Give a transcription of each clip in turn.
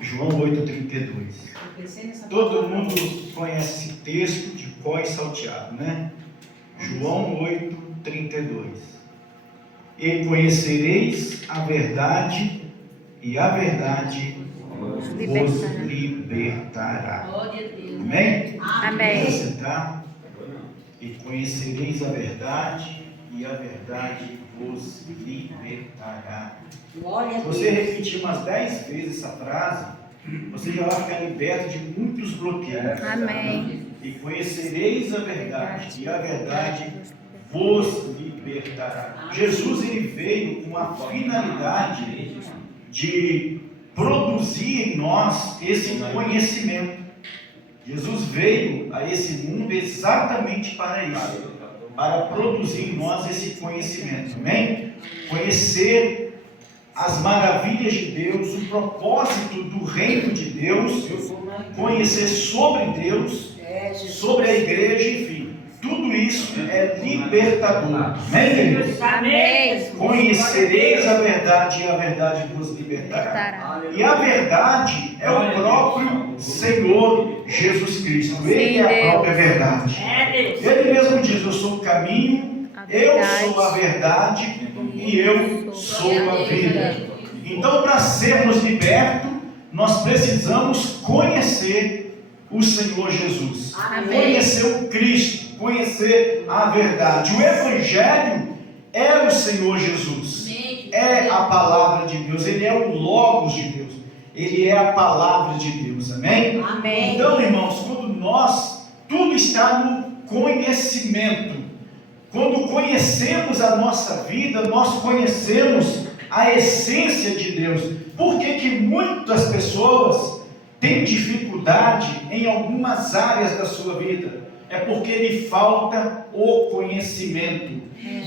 João 8,32. Todo mundo conhece esse texto de cor e salteado, né? João 8,32. E conhecereis a verdade, e a verdade vos libertará. Amém? Amém. Você tá? E conhecereis a verdade, e a verdade vos libertará. Se você repetir umas 10 vezes essa frase, você já vai ficar liberto de muitos bloqueios. Amém. E conhecereis a verdade, e a verdade vos libertará. Jesus, ele veio com a finalidade de produzir em nós esse conhecimento. Jesus veio a esse mundo exatamente para isso, para produzir em nós esse conhecimento, amém? Conhecer as maravilhas de Deus, o propósito do reino de Deus, conhecer sobre Deus, sobre a igreja, enfim, tudo isso é libertador, amém, queridos? Amém. Conhecereis a verdade, e a verdade vos libertará. E a verdade é o próprio Senhor Jesus Cristo. Ele é a própria verdade. Ele mesmo diz: eu sou o caminho, eu sou a verdade e eu sou a vida. Então, para sermos libertos, nós precisamos conhecer o Senhor Jesus. Amém. Conhecer o Cristo, conhecer a verdade. O Evangelho é o Senhor Jesus. É a palavra de Deus, ele é o Logos de Deus, ele é a palavra de Deus, amém? Amém. Então, irmãos, tudo está no conhecimento. Quando conhecemos a nossa vida, nós conhecemos a essência de Deus. Por que que muitas pessoas têm dificuldade em algumas áreas da sua vida? É porque lhe falta o conhecimento.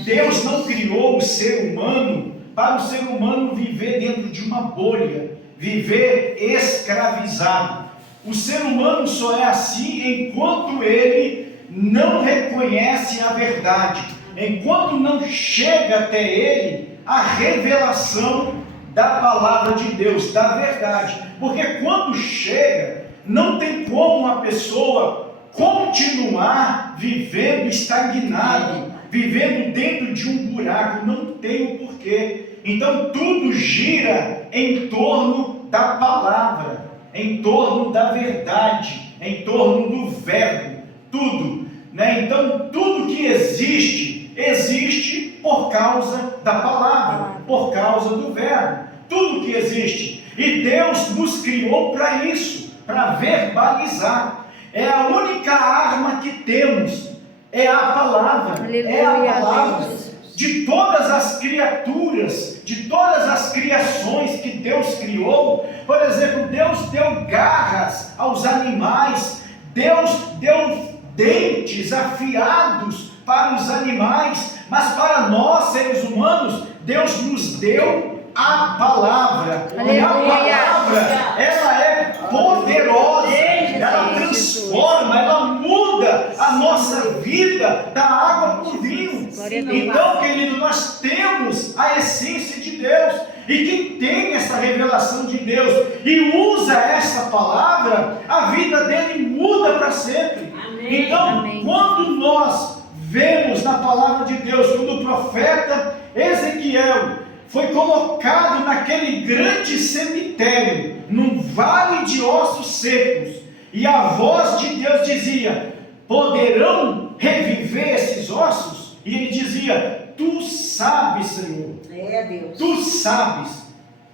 Deus não criou o ser humano para o ser humano viver dentro de uma bolha, viver escravizado. O ser humano só é assim enquanto ele não reconhece a verdade, enquanto não chega até ele a revelação da palavra de Deus, da verdade. Porque quando chega, não tem como a pessoa continuar vivendo estagnado, vivendo dentro de um buraco, não tem o porquê. Então tudo gira em torno da palavra, em torno da verdade, em torno do verbo, tudo, né? Então tudo que existe, existe por causa da palavra, por causa do verbo, tudo que existe. E Deus nos criou para isso, para verbalizar. É a única arma que temos, é a palavra. Aleluia, é a palavra. Deus. De todas as criaturas, de todas as criações que Deus criou, por exemplo, Deus deu garras aos animais, Deus deu dentes afiados para os animais, mas para nós, seres humanos, Deus nos deu a palavra. Aleluia. E a palavra, ela é poderosa, ela transforma, ela muda a nossa vida da água para o vinho. Então, querido, nós temos a essência de Deus, e quem tem essa revelação de Deus e usa essa palavra, a vida dele muda para sempre. Amém. Então, Amém. quando nós vemos na palavra de Deus, quando o profeta Ezequiel foi colocado naquele grande cemitério, num vale de ossos secos, e a voz de Deus dizia: poderão reviver esses ossos? E ele dizia: tu sabes, Senhor. Deus. Tu sabes.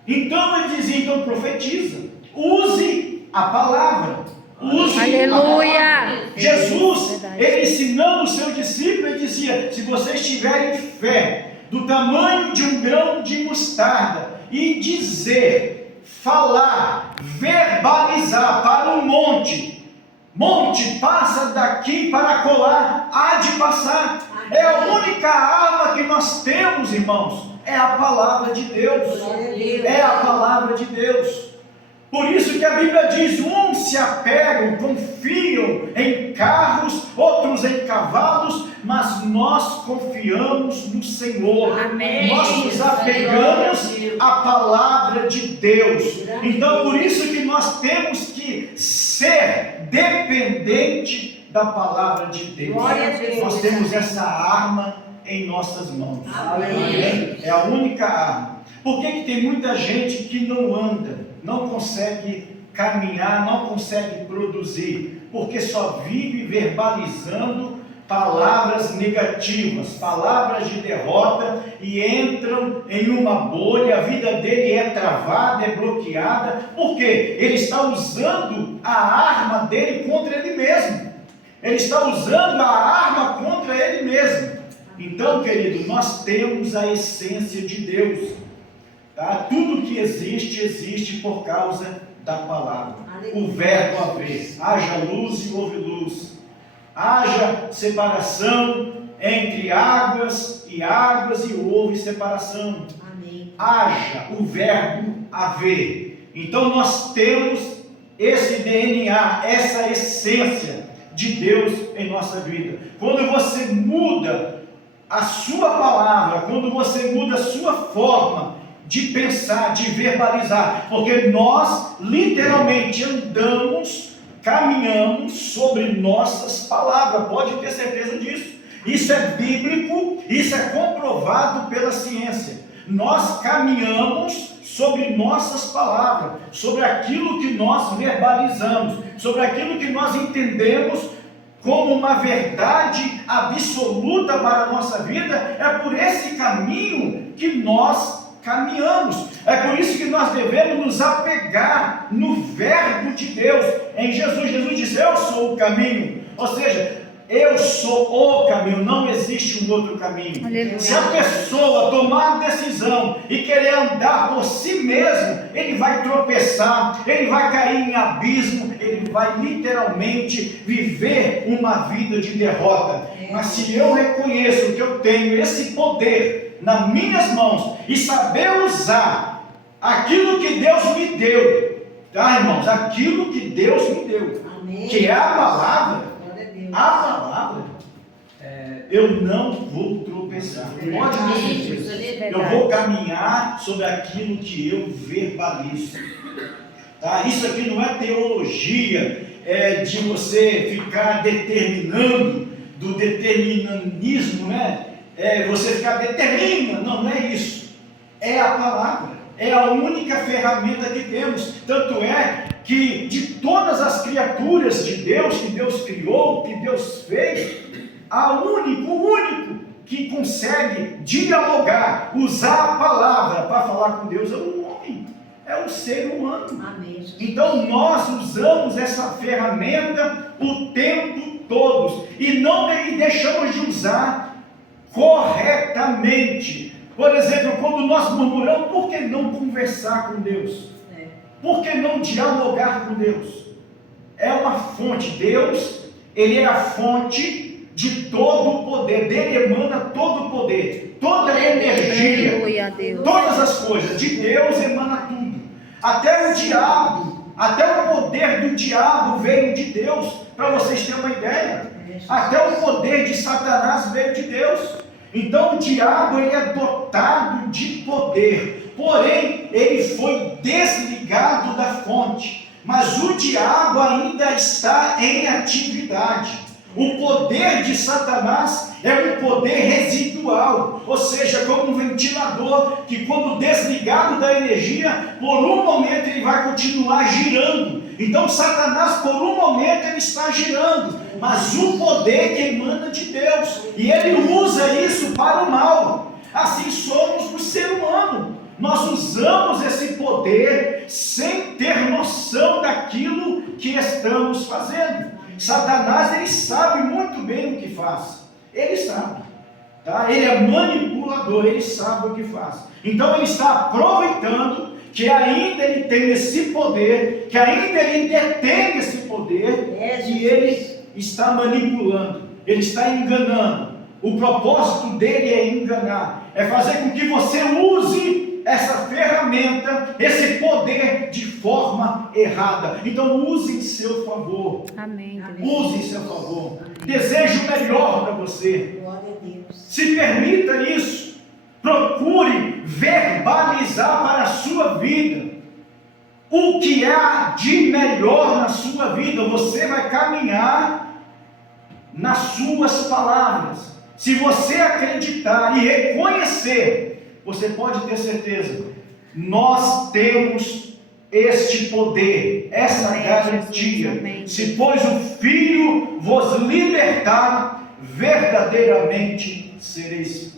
Então ele dizia: então profetiza, use a palavra, use Aleluia. a palavra. Jesus, Verdade. ele ensinando os seus discípulos, ele dizia: se vocês tiverem fé do tamanho de um grão de mostarda, e dizer, falar, verbalizar para um monte, passa daqui para colar, há de passar. É a única arma que nós temos, irmãos, é a palavra de Deus. É a palavra de Deus. Por isso que a Bíblia diz: uns se apegam, confiam em carros, outros em cavalos, mas nós confiamos no Senhor. Amém. Nós nos apegamos à palavra de Deus. Então, por isso que nós temos que ser dependente da palavra de Deus. Glória a Deus. Nós temos essa arma em nossas mãos. Amém. É a única arma. Por que tem muita gente que não anda, não consegue caminhar, não consegue produzir? Porque só vive verbalizando palavras negativas, palavras de derrota, e entram em uma bolha. A vida dele é travada, é bloqueada. Por quê? Ele está usando a arma dele contra ele mesmo. Ele está usando a arma contra ele mesmo. Então, querido, nós temos a essência de Deus. Tá? Tudo que existe, existe por causa da palavra. O verbo haver. Haja luz e houve luz. Haja separação entre águas e houve separação. Amém. Haja o verbo haver. Então nós temos esse DNA, essa essência de Deus em nossa vida. Quando você muda a sua palavra, quando você muda a sua forma de pensar, de verbalizar, porque nós literalmente andamos, caminhamos sobre nossas palavras, pode ter certeza disso. Isso é bíblico, isso é comprovado pela ciência. Nós caminhamos sobre nossas palavras, sobre aquilo que nós verbalizamos, sobre aquilo que nós entendemos como uma verdade absoluta para a nossa vida. É por esse caminho que nós caminhamos. É por isso que nós devemos nos apegar no verbo de Deus, em Jesus. Jesus disse: eu sou o caminho, ou seja, eu sou o caminho, não existe um outro caminho. Aleluia. Se a pessoa tomar a decisão e querer andar por si mesmo, ele vai tropeçar, ele vai cair em abismo, ele vai literalmente viver uma vida de derrota. Mas se eu reconheço que eu tenho esse poder nas minhas mãos e saber usar aquilo que Deus me deu, tá, irmãos? Aquilo que Deus me deu, amém, que é a palavra. A palavra, eu não vou tropeçar. Pode ter certeza. Eu vou caminhar sobre aquilo que eu verbalizo. Tá? Isso aqui não é teologia, de você ficar determinando, do determinismo, né? Você ficar determina. Não, não é isso. É a palavra. É a única ferramenta que temos. Tanto é que de todas as criaturas de Deus, que Deus criou, que Deus fez, o único que consegue dialogar, usar a palavra para falar com Deus é o homem, é o ser humano. Amém. Então nós usamos essa ferramenta o tempo todo e não deixamos de usar corretamente. Por exemplo, quando nós murmuramos, por que não conversar com Deus? Por que não dialogar com Deus? É uma fonte. Deus, Ele é a fonte de todo o poder. Dele emana todo o poder, toda a energia, todas as coisas. De Deus emana tudo. Até o diabo, até o poder do diabo veio de Deus, para vocês terem uma ideia. Até o poder de Satanás veio de Deus. Então o diabo, ele é dotado de poder, porém ele foi desligado da fonte, mas o diabo ainda está em atividade. O poder de Satanás é um poder residual, ou seja, como um ventilador que, quando desligado da energia, por um momento ele vai continuar girando. Então Satanás, por um momento, ele está girando, mas o poder que emana de Deus, e ele usa isso para o mal. Assim somos no ser humano. Nós usamos esse poder sem ter noção daquilo que estamos fazendo. Satanás, ele sabe muito bem o que faz. Ele sabe, tá? Ele é manipulador, ele sabe o que faz. Então ele está aproveitando que ainda ele tem esse poder, que ainda ele detém esse poder, e ele está manipulando, ele está enganando. O propósito dele é enganar, é fazer com que você use essa ferramenta, esse poder de forma errada. Então use em seu favor. Amém. Use em seu favor. Deseje o melhor para você. Glória a Deus. Se permita isso. Procure verbalizar para a sua vida o que há de melhor na sua vida. Você vai caminhar nas suas palavras. Se você acreditar e reconhecer, você pode ter certeza, nós temos este poder, essa garantia. Se pois o Filho vos libertar, verdadeiramente sereis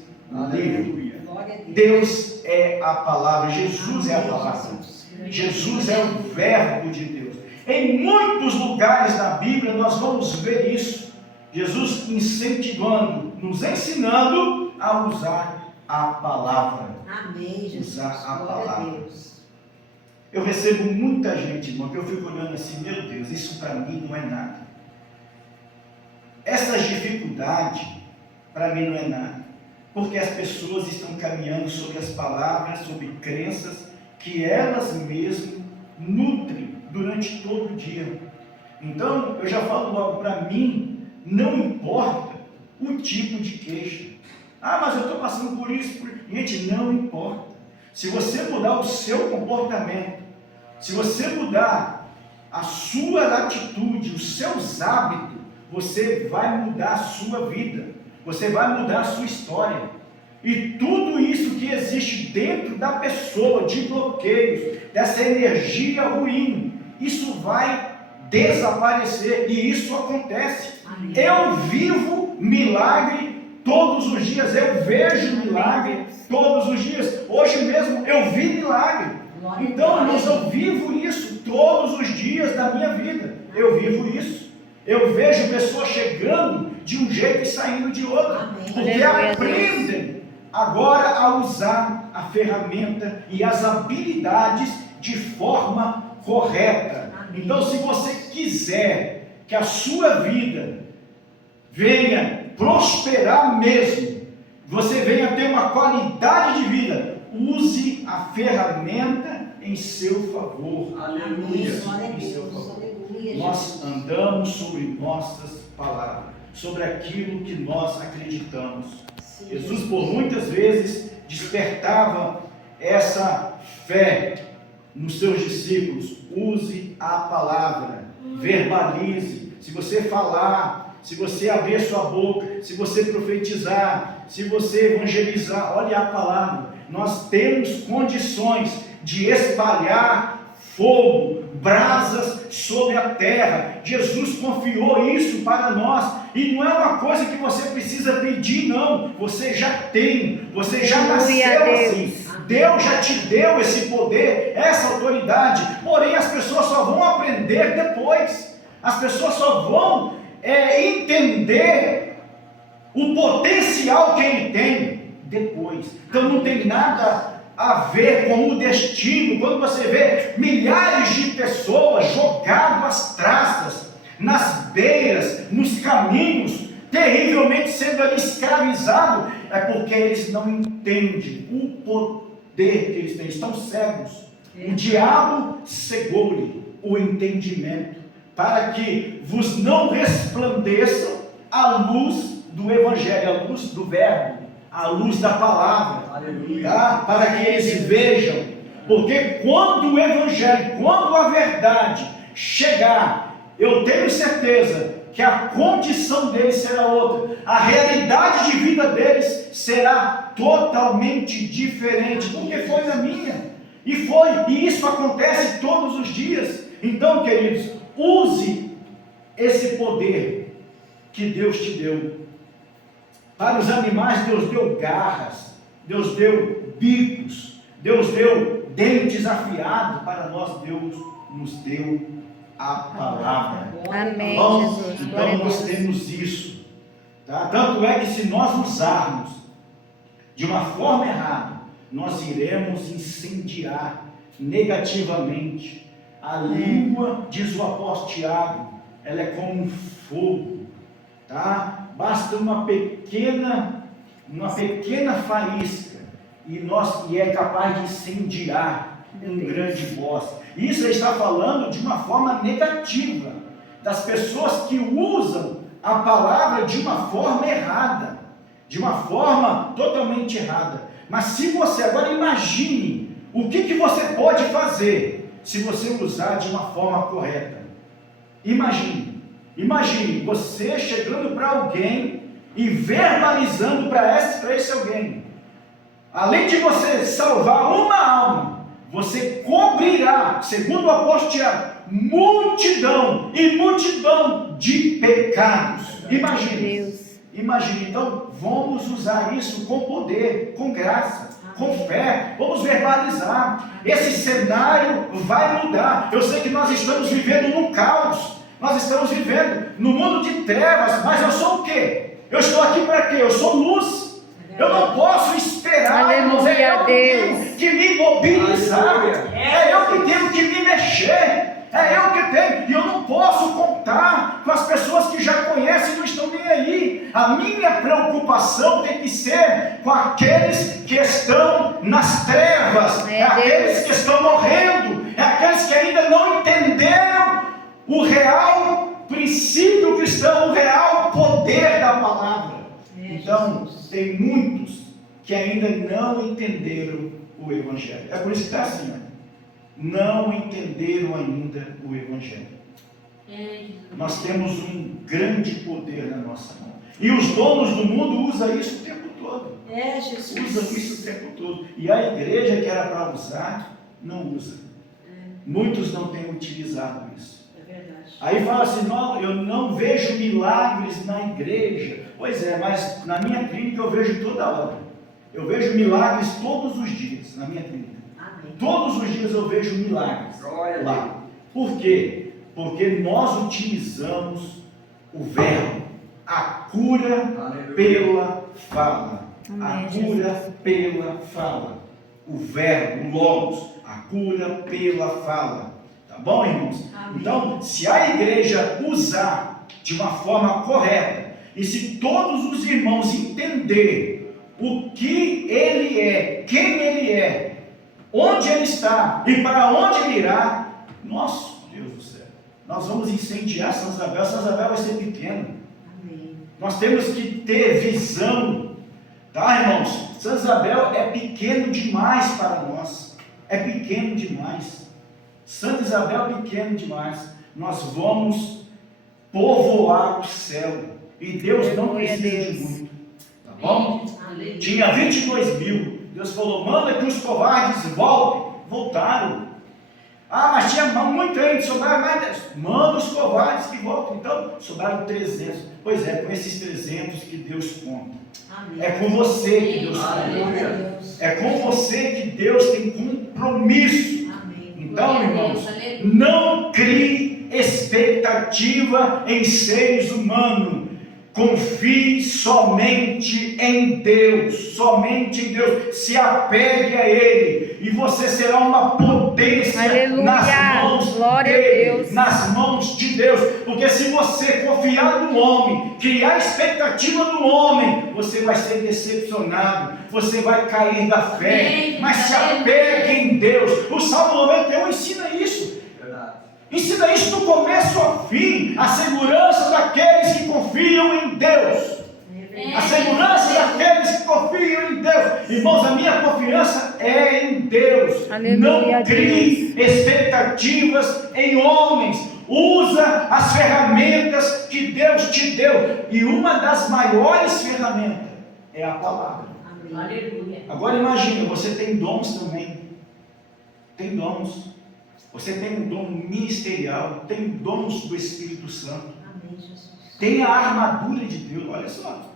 livres. Glória a Deus. Deus é a palavra, Jesus é a palavra. Jesus é o verbo de Deus. Em muitos lugares da Bíblia nós vamos ver isso. Jesus incentivando, nos ensinando a usar a palavra. Amém, Jesus. Usar a Glória a palavra. Deus. Eu recebo muita gente, irmão, que eu fico olhando assim, meu Deus, isso para mim não é nada. Essas dificuldades, para mim não é nada. Porque as pessoas estão caminhando sobre as palavras, sobre crenças que elas mesmas nutrem durante todo o dia. Então, eu já falo logo, para mim, não importa o tipo de queixa. Ah, mas eu estou passando por isso. Gente, não importa. Se você mudar o seu comportamento, se você mudar a sua atitude, os seus hábitos, você vai mudar a sua vida. Você vai mudar a sua história. E tudo isso que existe dentro da pessoa, de bloqueios, dessa energia ruim, isso vai desaparecer. E isso acontece. Amém. Eu vivo milagre todos os dias. Eu vejo milagre todos os dias. Hoje mesmo eu vi milagre. Glória a Então, Deus. irmãos, eu vivo isso todos os dias da minha vida. Eu vivo isso. Eu vejo pessoas chegando de um jeito e saindo de outro. Amém. Porque Aleluia, aprendem agora a usar a ferramenta e as habilidades de forma correta. Amém. Então, se você quiser que a sua vida venha prosperar mesmo, você venha ter uma qualidade de vida, use a ferramenta em seu favor. Amém. Glória a Em seu Deus. favor. Aleluia. Nós andamos sobre nossas palavras, sobre aquilo que nós acreditamos. Sim, Jesus, por muitas vezes, despertava essa fé nos seus discípulos. Use a palavra, verbalize. Se você falar, se você abrir sua boca, se você profetizar, se você evangelizar, olhe a palavra. Nós temos condições de espalhar fogo, brasas sobre a terra. Jesus confiou isso para nós. E não é uma coisa que você precisa pedir, não. Você já tem, você já nasceu assim. Deus já te deu esse poder, essa autoridade. Porém, as pessoas só vão aprender depois. As pessoas só vão entender o potencial que ele tem depois. Então não tem nada a ver com o destino. Quando você vê milhares de pessoas jogadas às traças, nas beiras, nos caminhos, terrivelmente sendo ali escravizados, é porque eles não entendem o poder que eles têm, estão cegos. O diabo cegou-lhe o entendimento, para que vos não resplandeça a luz do Evangelho, a luz do Verbo, a luz da palavra. Aleluia. Tá? Para que eles vejam, porque quando o Evangelho, quando a verdade chegar, eu tenho certeza que a condição deles será outra, a realidade de vida deles será totalmente diferente, porque foi na minha, e isso acontece todos os dias. Então, queridos, use esse poder que Deus te deu. Para os animais, Deus deu garras, Deus deu bicos, Deus deu dentes afiados. Para nós, Deus nos deu a palavra. Amém, Nós, Jesus. Glória então a nós Deus. temos isso. Tá? Tanto é que se nós usarmos de uma forma errada, nós iremos incendiar negativamente. A língua, diz o apóstolo Tiago, ela é como um fogo. Tá? Basta uma pequena faísca e é capaz de incendiar. um grande boss. Isso ele está falando de uma forma negativa, das pessoas que usam a palavra de uma forma errada, de uma forma totalmente errada. Mas se você, agora imagine, o que você pode fazer se você usar de uma forma correta. Imagine você chegando para alguém e verbalizando para esse alguém. Além de você salvar uma alma, você cobrirá, segundo o apóstolo Tiago, multidão de pecados. Imagine, então vamos usar isso com poder, com graça, com fé, vamos verbalizar. Esse cenário vai mudar. Eu sei que nós estamos vivendo num caos, nós estamos vivendo no mundo de trevas, mas eu sou o quê? Eu estou aqui para quê? Eu sou luz. Eu não posso esperar, irmãos, é eu que tenho que me mobilizar, é eu que tenho que me mexer, é eu que tenho, e eu não posso contar com as pessoas que já conhecem e não estão nem aí. A minha preocupação tem que ser com aqueles que estão nas trevas, aqueles que estão morrendo, aqueles que ainda não entenderam o real princípio cristão, o real poder da palavra. Então, tem muitos que ainda não entenderam o Evangelho. É por isso que está assim, né? Não entenderam ainda o Evangelho. Nós temos um grande poder na nossa mão. E os donos do mundo usam isso o tempo todo. Usam isso o tempo todo. E a igreja que era para usar, não usa. Muitos não têm utilizado isso. Aí fala assim, não, eu não vejo milagres na igreja. Pois é, mas na minha clínica eu vejo toda hora. Eu vejo milagres todos os dias na minha clínica. Amém. Todos os dias eu vejo milagres lá. Por quê? Porque nós utilizamos o verbo, a cura pela fala. A cura pela fala. O verbo, o logos, a cura pela fala. Tá bom, irmãos? Amém. Então, se a igreja usar de uma forma correta, e se todos os irmãos entenderem o que ele é, quem ele é, onde ele está e para onde ele irá, nosso Deus do céu, nós vamos incendiar São Isabel. São Isabel vai ser pequeno. Amém. Nós temos que ter visão, tá, irmãos? São Isabel é pequeno demais para nós, é pequeno demais. Santa Isabel é pequeno demais. Nós vamos povoar o céu. E Deus não precisa de muito. Tá bom? Aleluia. Tinha 22 mil. Deus falou, manda que os covardes voltem. Voltaram. Ah, mas tinha muito ainda, sobraram mais. Manda os covardes que voltem. Então, sobraram 300. Pois é, com esses 300 que Deus conta. Amém. É com você que Deus conta. É com você que Deus tem compromisso. Amém. Então, irmãos, não crie expectativa em seres humanos. Confie somente em Deus, se apegue a Ele, e você será uma potência. Aleluia. Nas mãos dele, nas mãos de Deus, porque se você confiar no homem, criar expectativa no homem, você vai ser decepcionado, você vai cair da fé. Mas se apegue em Deus. O Salmo 91 ensina isso. Ensina isso do começo ao fim, a segurança daqueles que confiam em Deus. A segurança daqueles que confiam em Deus. Irmãos, a minha confiança é em Deus. Aleluia. Não crie expectativas em homens. Usa as ferramentas que Deus te deu. E uma das maiores ferramentas é a palavra. Aleluia. Agora imagine, você tem dons também. Tem dons. Você tem um dom ministerial, tem dons do Espírito Santo. Amém, Jesus. Tem a armadura de Deus, olha só.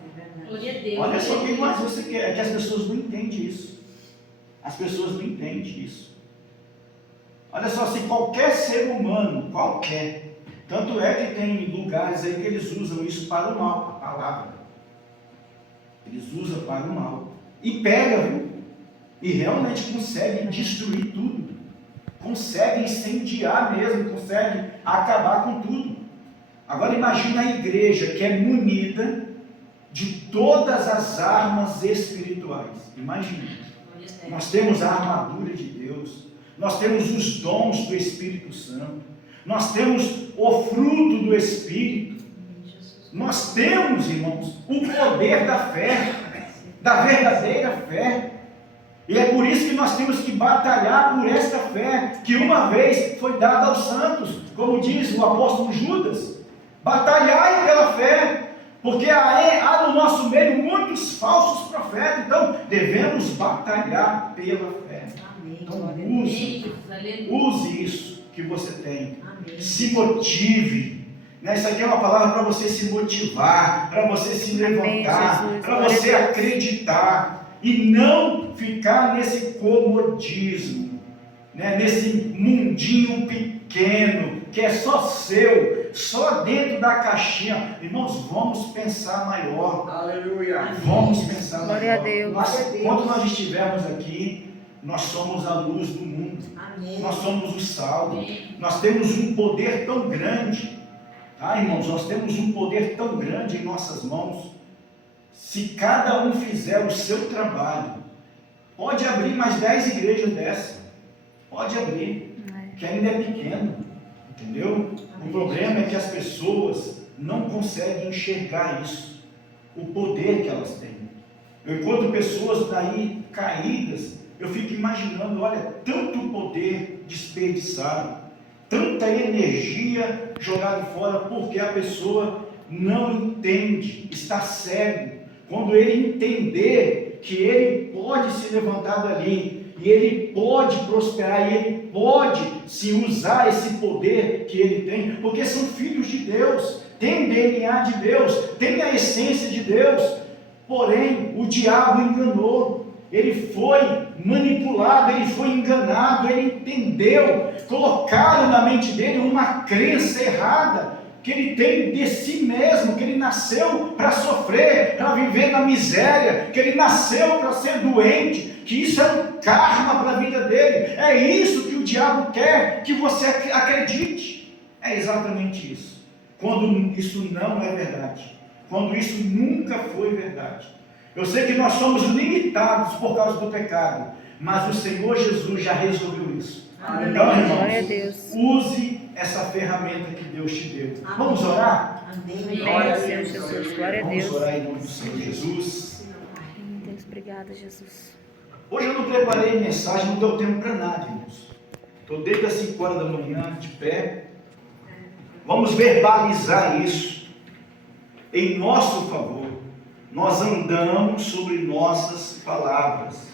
Olha só o que mais você quer, é que as pessoas não entendem isso. As pessoas não entendem isso. Olha só, se qualquer ser humano, qualquer, tanto é que tem lugares aí que eles usam isso para o mal, a palavra. Eles usam para o mal. E pega, viu? E realmente conseguem destruir tudo. Consegue incendiar mesmo, consegue acabar com tudo. Agora imagine a igreja que é munida de todas as armas espirituais. Imagine. Nós temos a armadura de Deus, nós temos os dons do Espírito Santo, nós temos o fruto do Espírito, nós temos, irmãos, o poder da fé, da verdadeira fé. E é por isso que nós temos que batalhar por esta fé, que uma vez foi dada aos santos, como diz o apóstolo Judas. Batalhai pela fé, porque há no nosso meio muitos falsos profetas, então devemos batalhar pela fé. Então use isso que você tem, se motive. Isso aqui é uma palavra para você se motivar, para você se levantar, para você acreditar. E não ficar nesse comodismo, nesse mundinho pequeno, que é só seu, só dentro da caixinha. Irmãos, vamos pensar maior. Aleluia. Vamos pensar Glória maior. a Deus. Quando nós estivermos aqui, nós somos a luz do mundo. Amém. Nós somos o sal. Nós temos um poder tão grande. Irmãos, nós temos um poder tão grande em nossas mãos. Se cada um fizer o seu trabalho, pode abrir mais 10 igrejas dessa, pode abrir, que ainda é pequeno, entendeu? O problema é que as pessoas não conseguem enxergar isso, o poder que elas têm. Eu encontro pessoas daí caídas, eu fico imaginando, olha, tanto poder desperdiçado, tanta energia jogada fora, porque a pessoa não entende, está cego. Quando ele entender que ele pode se levantar dali, e ele pode prosperar, e ele pode se usar esse poder que ele tem, porque são filhos de Deus, tem DNA de Deus, tem a essência de Deus, porém o diabo enganou, ele foi manipulado, ele foi enganado, ele entendeu, colocaram na mente dele uma crença errada, que ele tem de si mesmo, que ele nasceu para sofrer, para viver na miséria, que ele nasceu para ser doente, que isso é um karma para a vida dele. É isso que o diabo quer que você acredite. É exatamente isso. Quando isso não é verdade, quando isso nunca foi verdade. Eu sei que nós somos limitados por causa do pecado, mas o Senhor Jesus já resolveu isso. Amém. Então, Glória a irmãos, Deus. use essa ferramenta que Deus te deu. Vamos orar? Amém. Glória a Deus, Jesus. Glória a Vamos Deus. orar em nome do Senhor Jesus. Deus, obrigada, Jesus. Hoje eu não preparei mensagem, não deu tempo para nada, irmãos. Estou desde as 5 horas da manhã, de pé. Vamos verbalizar isso em nosso favor. Nós andamos sobre nossas palavras.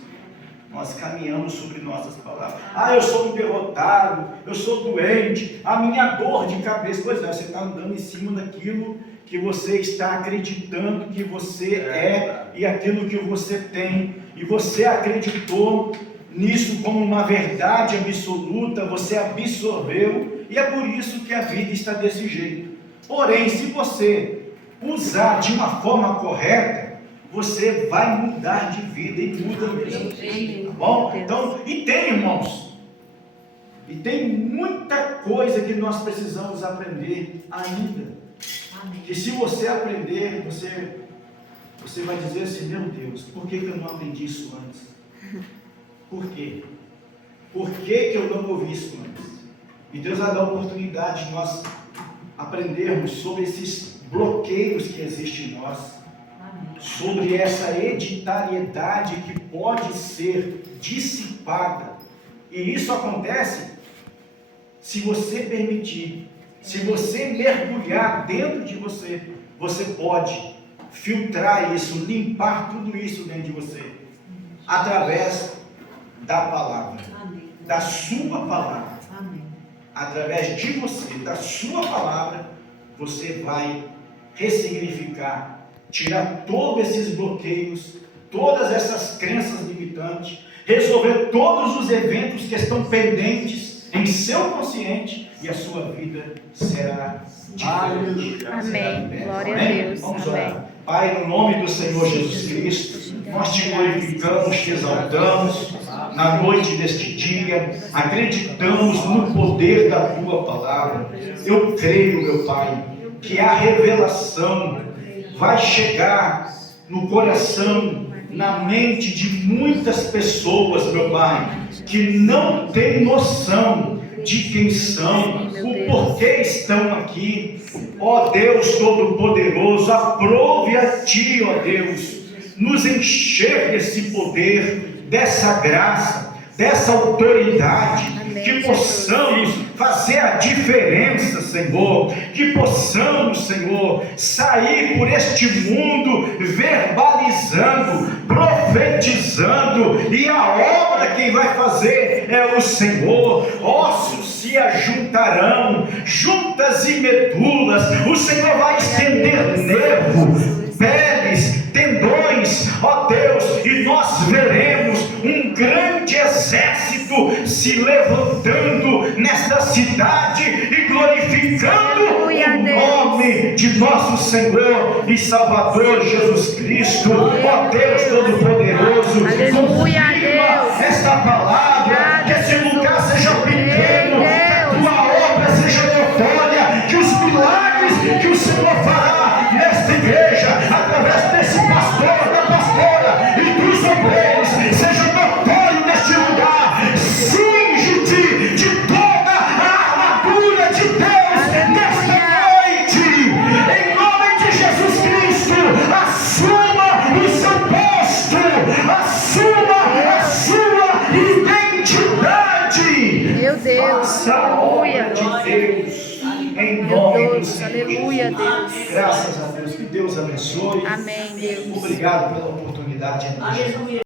Nós caminhamos sobre nossas palavras. Eu sou um derrotado, eu sou doente, a minha dor de cabeça. Pois é, você está andando em cima daquilo que você está acreditando que você é e aquilo que você tem. E você acreditou nisso como uma verdade absoluta, você absorveu, e é por isso que a vida está desse jeito. Porém, se você usar de uma forma correta, você vai mudar de vida e muda mesmo. Tá bom? Então, e tem, irmãos, e tem muita coisa que nós precisamos aprender ainda. Que se você aprender, você vai dizer assim: meu Deus, por que eu não aprendi isso antes? Por quê? Por que eu não ouvi isso antes? E Deus vai dar a oportunidade de nós aprendermos sobre esses bloqueios que existem em nós, sobre essa hereditariedade que pode ser dissipada. E isso acontece se você permitir, se você mergulhar dentro de você, você pode filtrar isso, limpar tudo isso dentro de você, através da palavra, da sua palavra. Através de você, da sua palavra, você vai ressignificar, tirar todos esses bloqueios, todas essas crenças limitantes, resolver todos os eventos que estão pendentes em seu consciente, e a sua vida será diferente. Amém. Glória a Amém? Deus. Vamos Amém. orar. Pai, no nome do Senhor Jesus Cristo, nós te glorificamos, te exaltamos na noite deste dia, acreditamos no poder da tua palavra. Eu creio, meu Pai, que a revelação vai chegar no coração na mente de muitas pessoas, meu Pai, que não têm noção de quem são, o porquê estão aqui. Ó Deus Todo-Poderoso, aprove a Ti, ó Deus, nos encher desse poder, dessa graça, dessa autoridade, que possamos fazer a diferença, Senhor, que possamos, Senhor, sair por este mundo verbalizando, profetizando, e a obra quem vai fazer é o Senhor. Ossos se ajuntarão, juntas e medulas, o Senhor vai estender nervo, peles, tendões, ó Deus, e nós veremos um grande exército se levantando nesta cidade e glorificando o nome de nosso Senhor e Salvador Jesus Cristo. Ó Deus Todo-Poderoso, confirma esta palavra, que esse lugar seja pequeno, que a tua obra seja notória, que os milagres que o Senhor fará nesta igreja, através desse pastor, da pastora e dos obreiros, seja notório neste lugar. Cinge-te de toda a armadura de Deus nesta noite, em nome de Jesus Cristo. Assuma o seu posto, assuma a sua identidade. Meu Deus, Faça a obra de Deus, em nome do Senhor. aleluia, Deus. Graças a Deus, que Deus abençoe. Amém, Deus. Obrigado pela oportunidade.